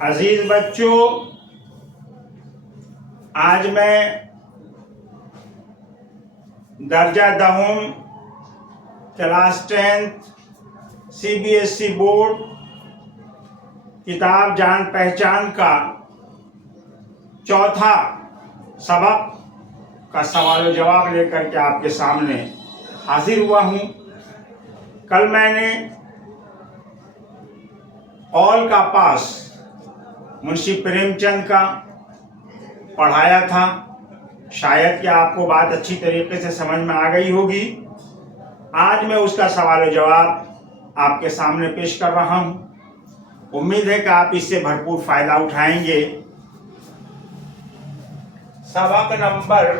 अजीज बच्चों, आज मैं दर्जा दहम क्लास 10th CBSE बोर्ड किताब जान पहचान का चौथा सबक का सवाल जवाब लेकर के आपके सामने हाजिर हुआ हूँ। कल मैंने ऑल का पास मुंशी प्रेमचंद का पढ़ाया था। शायद कि आपको बात अच्छी तरीके से समझ में आ गई होगी। आज मैं उसका सवाल जवाब आपके सामने पेश कर रहा हूं। उम्मीद है कि आप इससे भरपूर फायदा उठाएंगे। सबक नंबर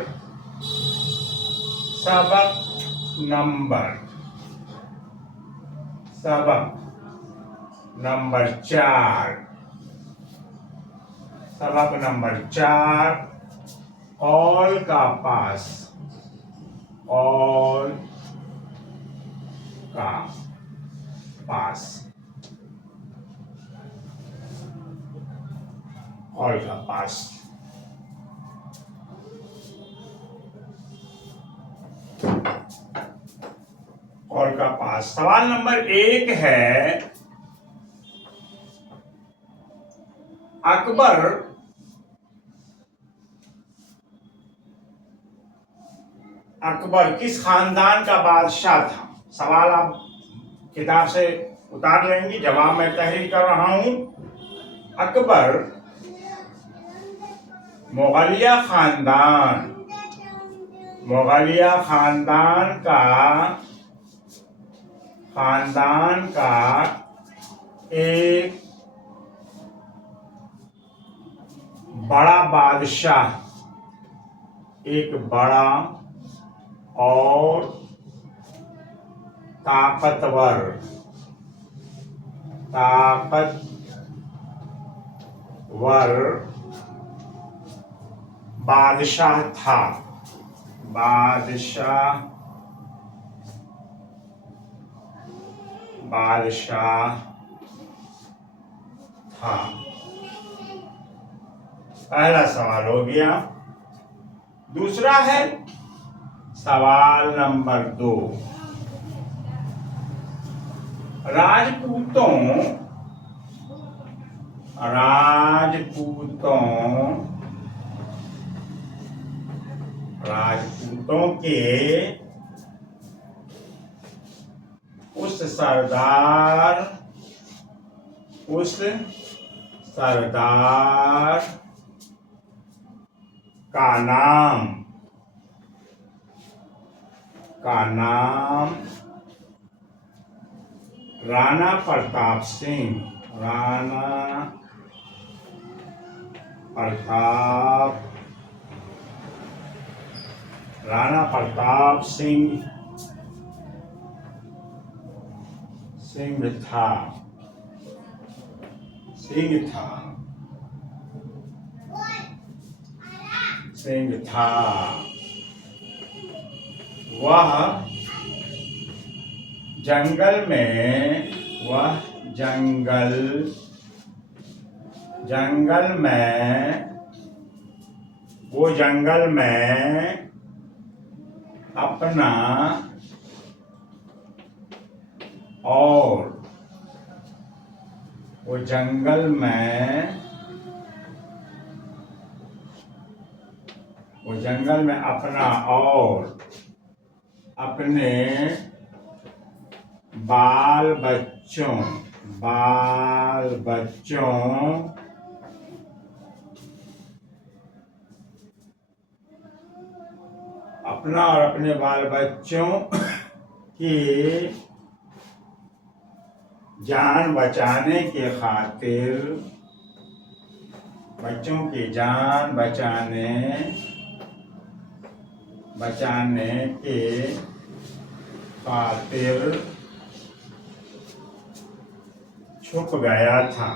4 ऑल का पास सवाल नंबर 1 है, अकबर किस खानदान का बादशाह था। सवाल आप किताब से उतार लेंगे, जवाब मैं तहरीर कर रहा हूं। अकबर मुगलिया खानदान का एक बड़ा बादशाह, एक बड़ा और ताकतवर बादशाह था। पहला सवाल हो गया। दूसरा है सवाल नंबर 2, राजपूतों के उस सरदार का नाम राणा प्रताप सिंह था। वह जंगल में अपना और अपने बाल बच्चों की जान बचाने के खातिर छुप गया था।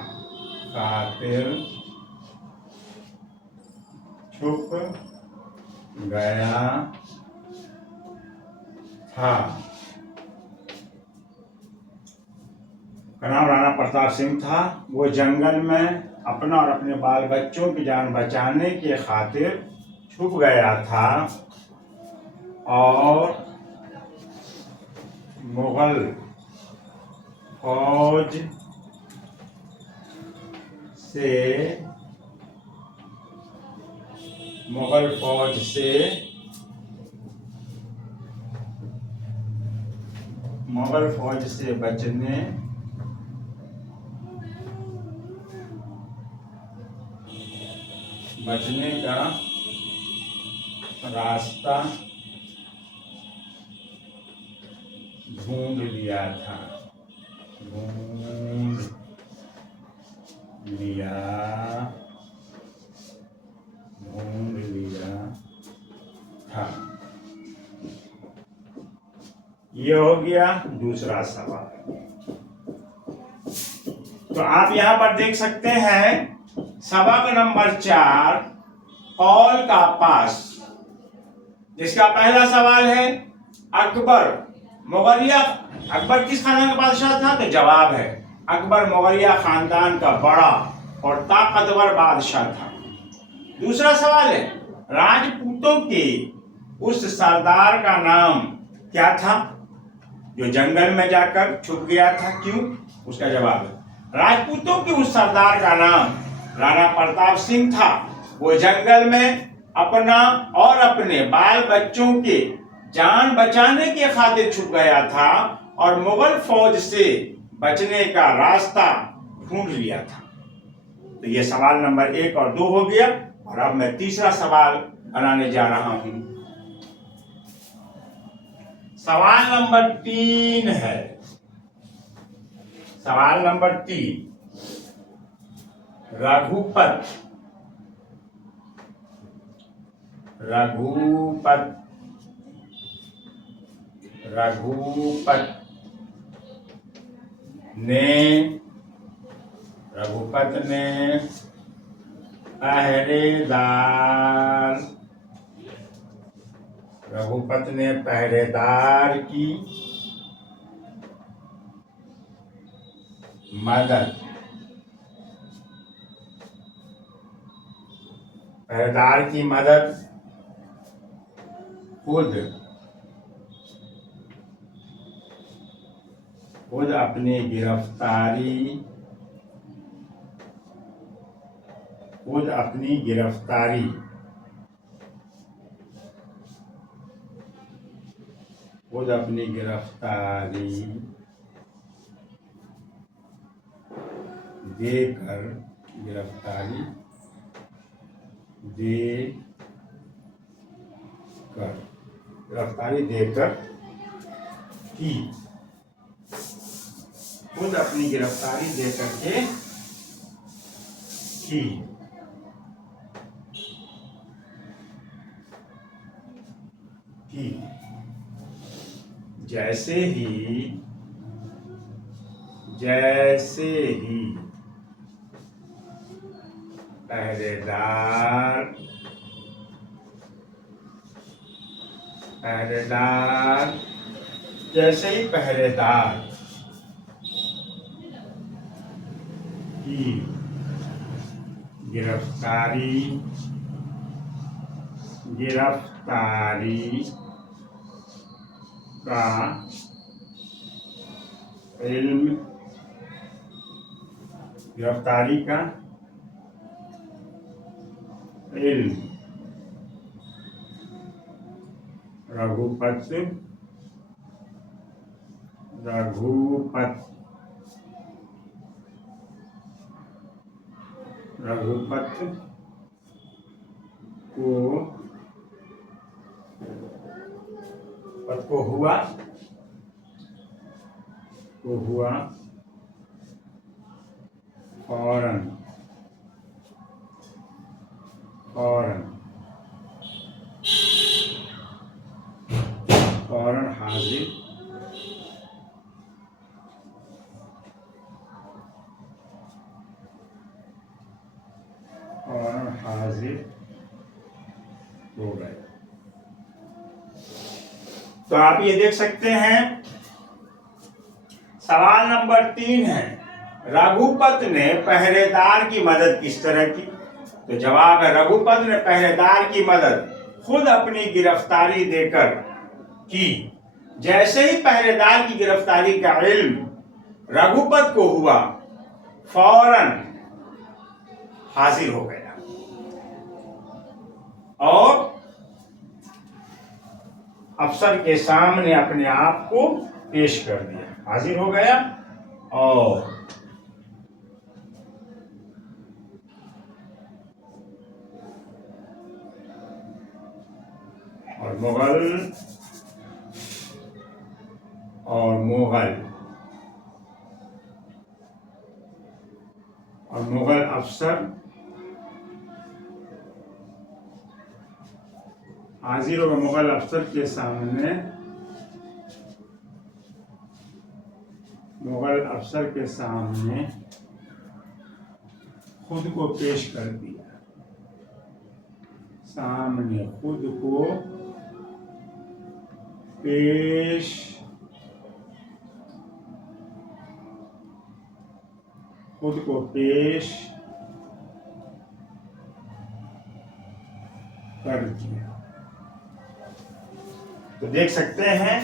का नाम राणा प्रताप सिंह था। वो जंगल में अपना और अपने बाल बच्चों की जान बचाने के खातिर छुप गया था और मुगल फौज से बचने का रास्ता ढूंढ लिया था। ये हो गया दूसरा सवाल। तो आप यहां पर देख सकते हैं सबक नंबर 4 कौल का पास, जिसका पहला सवाल है अकबर किस खानदान का बादशाह था? तो जवाब है अकबर मुगलिया खानदान का बड़ा और ताकतवर बादशाह था। दूसरा सवाल है राजपूतों के उस सरदार का नाम क्या था जो जंगल में जाकर छुप गया था? क्यों? उसका जवाब है राजपूतों के उस सरदार का नाम राणा प्रताप सिंह था। वो जंगल में अपना और अपने बाल बच्चों के जान बचाने के खातिर छुप गया था और मुगल फौज से बचने का रास्ता ढूंढ लिया था। तो ये सवाल नंबर 1 और 2 हो गया और अब मैं तीसरा सवाल बनाने जा रहा हूं। सवाल नंबर 3 है। सवाल नंबर 3 रघुपत ने पहरेदार की मदद खुद अपनी गिरफ्तारी देकर की। खुद अपनी गिरफ्तारी देकर के की। जैसे ही पहरेदार की गिरफ्तारी का इल्म रघुपत को हुआ फौरन हाजिर हो गए। तो आप ये देख सकते हैं सवाल नंबर 3 है रघुपत ने पहरेदार की मदद किस तरह की? तो जवाब है रघुपत ने पहरेदार की मदद खुद अपनी गिरफ्तारी देकर की। जैसे ही पहरेदार की गिरफ्तारी का इल्म रघुपत को हुआ, फौरन हाजिर हो गया और अफसर के सामने अपने आप को पेश कर दिया। हाजिर हो गया और मुगल अफसर हाजिर होगा मुगल अफसर के सामने, खुद को पेश कर दिया। सामने खुद को पेश कर दिया। तो देख सकते हैं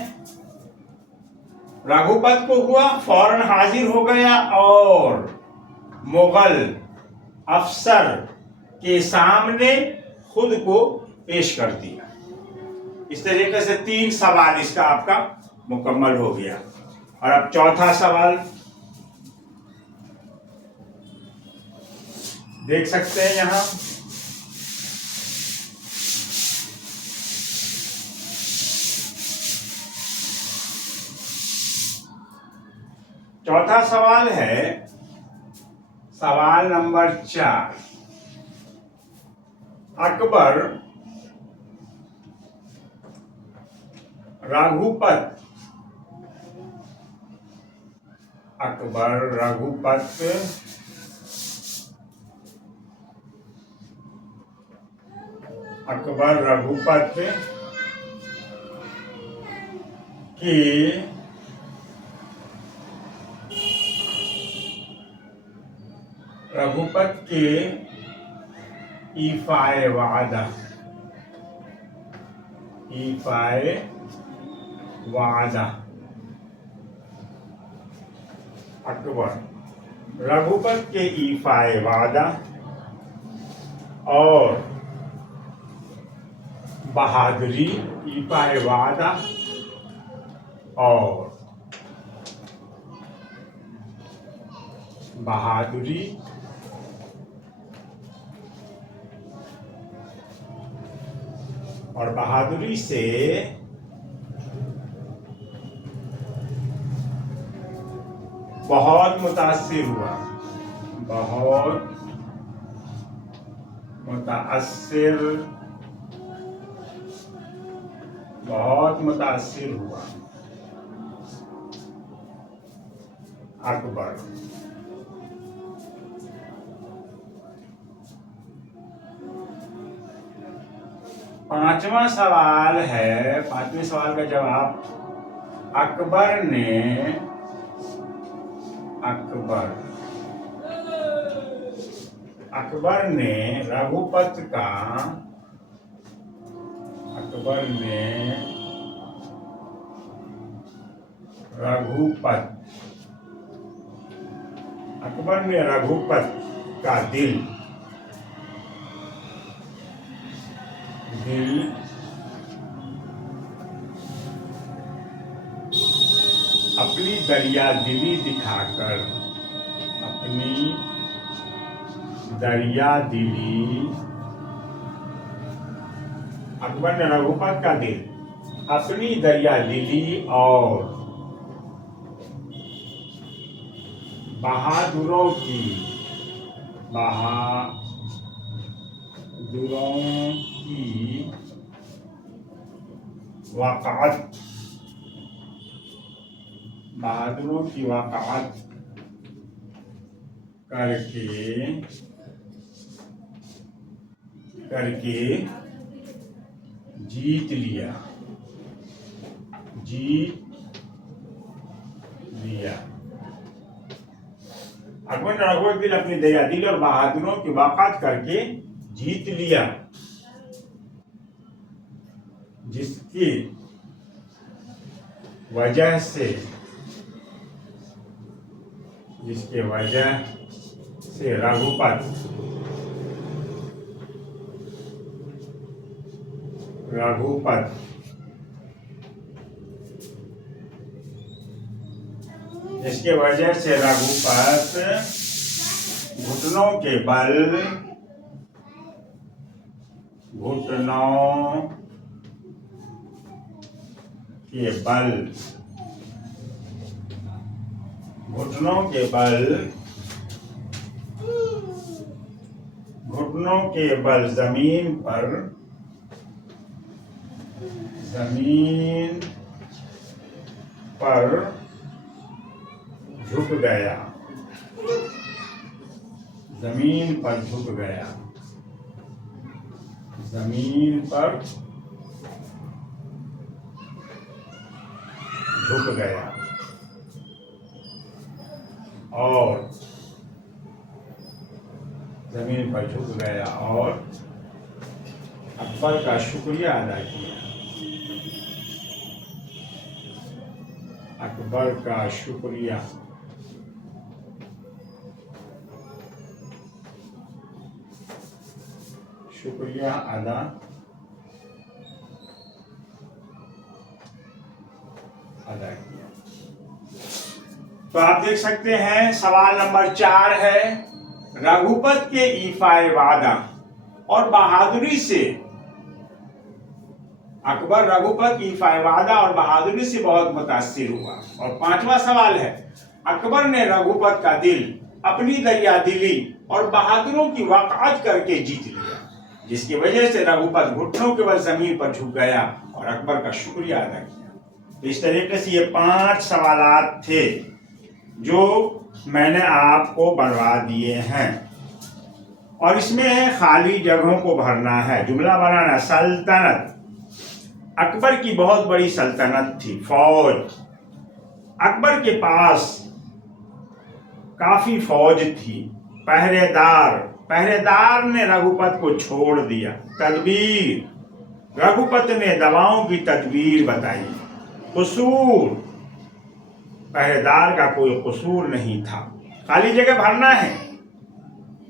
रघुपत को हुआ, फौरन हाजिर हो गया और मुगल अफसर के सामने खुद को पेश कर दिया। इस तरीके से 3 सवाल इसका आपका मुकम्मल हो गया। और अब चौथा सवाल देख सकते हैं यहां। चौथा सवाल है सवाल नंबर 4। अकबर रघुपत के ईफाए वादा अकबर रघुपत के ईफाए वादा और बहादुरी, ईफाए वादा और बहादुरी से बहुत मुतासिर हुआ। अकबर। पांचवा सवाल है, 5वें सवाल का जवाब अकबर ने रघुपत का दिल अपनी दरिया दिली दिखाकर अकबर ने रघुपत का दिल अपनी दरिया दिली और बहादुरों की वक़ाअत करके जीत लिया। अकबर ने रघुपत के लिए अपनी दया दिल और बहादुरों की वाकात करके जीत लिया, जिसकी वजह से रघुपत इसके वजह से रघुपत घुटनों के बल जमीन पर झुक गया। और अकबर का शुक्रिया अदा किया। शुक्रिया अदा किया। तो आप देख सकते हैं सवाल नंबर 4 है, रघुपत के ईफाए वादा और बहादुरी से अकबर रघुपत की ईफाए वादा और बहादुरी से बहुत मुतासिर हुआ। और 5वां सवाल है, अकबर ने रघुपत का दिल अपनी दरिया दिली और बहादुरों की वक़ात करके जीत लिया, जिसकी वजह से रघुपत घुटनों के बल जमीन पर झुक गया और अकबर का शुक्रिया अदा किया। तो इस तरीके से ये 5 सवालात थे जो मैंने आपको बनवा दिए हैं, और इसमें खाली जगहों को भरना है। जुमला बनाना, सल्तनत, अकबर की बहुत बड़ी सल्तनत थी, फौज, अकबर के पास काफी फौज थी। पहरेदार ने रघुपत को छोड़ दिया। तदबीर, रघुपत ने दवाओं की तदबीर बताई। कसूर, पहरेदार का कोई कसूर नहीं था। खाली जगह भरना है।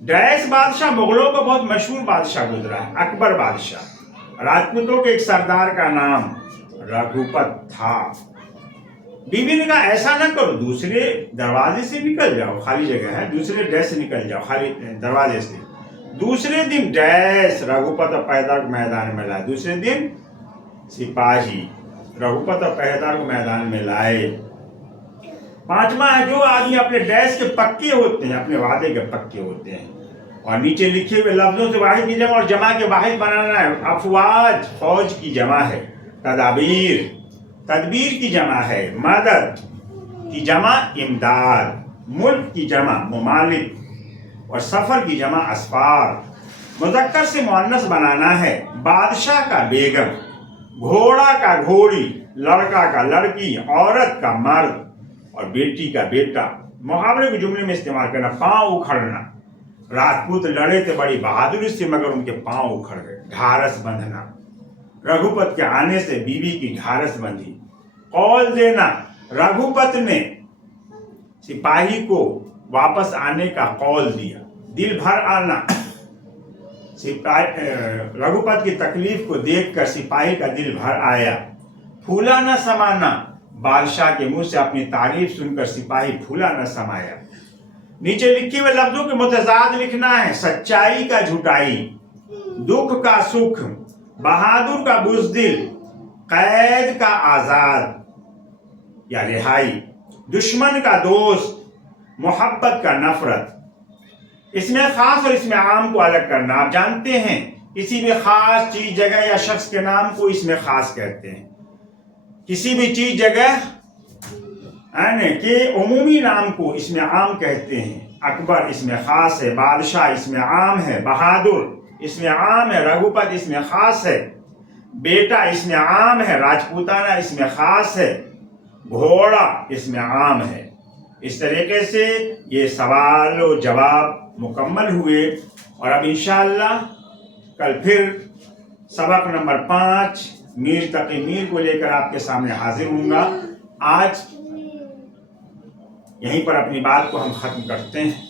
डैश बादशाह, मुगलों का बहुत मशहूर बादशाह गुजरा है, अकबर बादशाह। राजपूतों के एक सरदार का नाम रघुपत था। बीबी ने कहा ऐसा ना करो, दूसरे दरवाजे से निकल जाओ, खाली जगह है, दूसरे डैश से निकल जाओ, खाली दरवाजे से। दूसरे दिन डैश रघुपत और पहरेदार को मैदान में लाए। दूसरे दिन सिपाही रघुपत और पहरेदार को मैदान में लाए। 5वां है, जो आदमी अपने डैश के पक्के होते हैं, अपने वादे के पक्के होते हैं, और नीचे लिखे हुए लफ्जों से वाहिद की जमा और जमा के वाहिद बनाना है। अफवाज, फौज की जमा है। तदबीर की जमा है। मदद की जमा इमदाद। मुल्क की जमा मुमालिक, और सफर की जमा असफार। मुज़क्कर से मुअन्नस बनाना है। बादशाह का बेगम, घोड़ा का घोड़ी, लड़का का लड़की, औरत का मर्द और बेटी का बेटा। मुहावरे के जुमले में इस्तेमाल करना। पांव उखड़ना, राजपूत लड़े थे बड़ी बहादुरी से मगर उनके पांव उखड़ गए। ढारस बंधना, रघुपत के आने से बीवी की ढारस बंधी। कौल देना, रघुपत ने सिपाही को वापस आने का कौल दिया। दिल भर आना, रघुपत की तकलीफ को देखकर सिपाही का दिल भर आया। फूला न समाना, बादशाह के मुंह से अपनी तारीफ सुनकर सिपाही फूला न समाया। नीचे लिखे हुए लफ्जों के मुतजाद लिखना है। सच्चाई का झूठाई, दुख का सुख, बहादुर का बुज़दिल, कैद का आजाद या रिहाई, दुश्मन का दोस्त, मोहब्बत का नफरत। इसमें खास और इसमें आम को अलग करना। आप जानते हैं किसी भी खास चीज, जगह या शख्स के नाम को इसमें खास कहते हैं। किसी भी चीज, जगह के उमूमी नाम को इसमें आम कहते हैं। अकबर इसमें खास है, बादशाह इसमें आम है, बहादुर इसमें आम है, रघुपत इसमें खास है, बेटा इसमें आम है, राजपूताना इसमें खास है, घोड़ा इसमें आम है। इस तरीके से ये सवाल और जवाब मुकम्मल हुए और अब इंशाअल्लाह कल फिर सबक नंबर 5 मीर तकी मीर को लेकर आपके सामने हाजिर हूँगा। आज यहीं पर अपनी बात को हम खत्म करते हैं।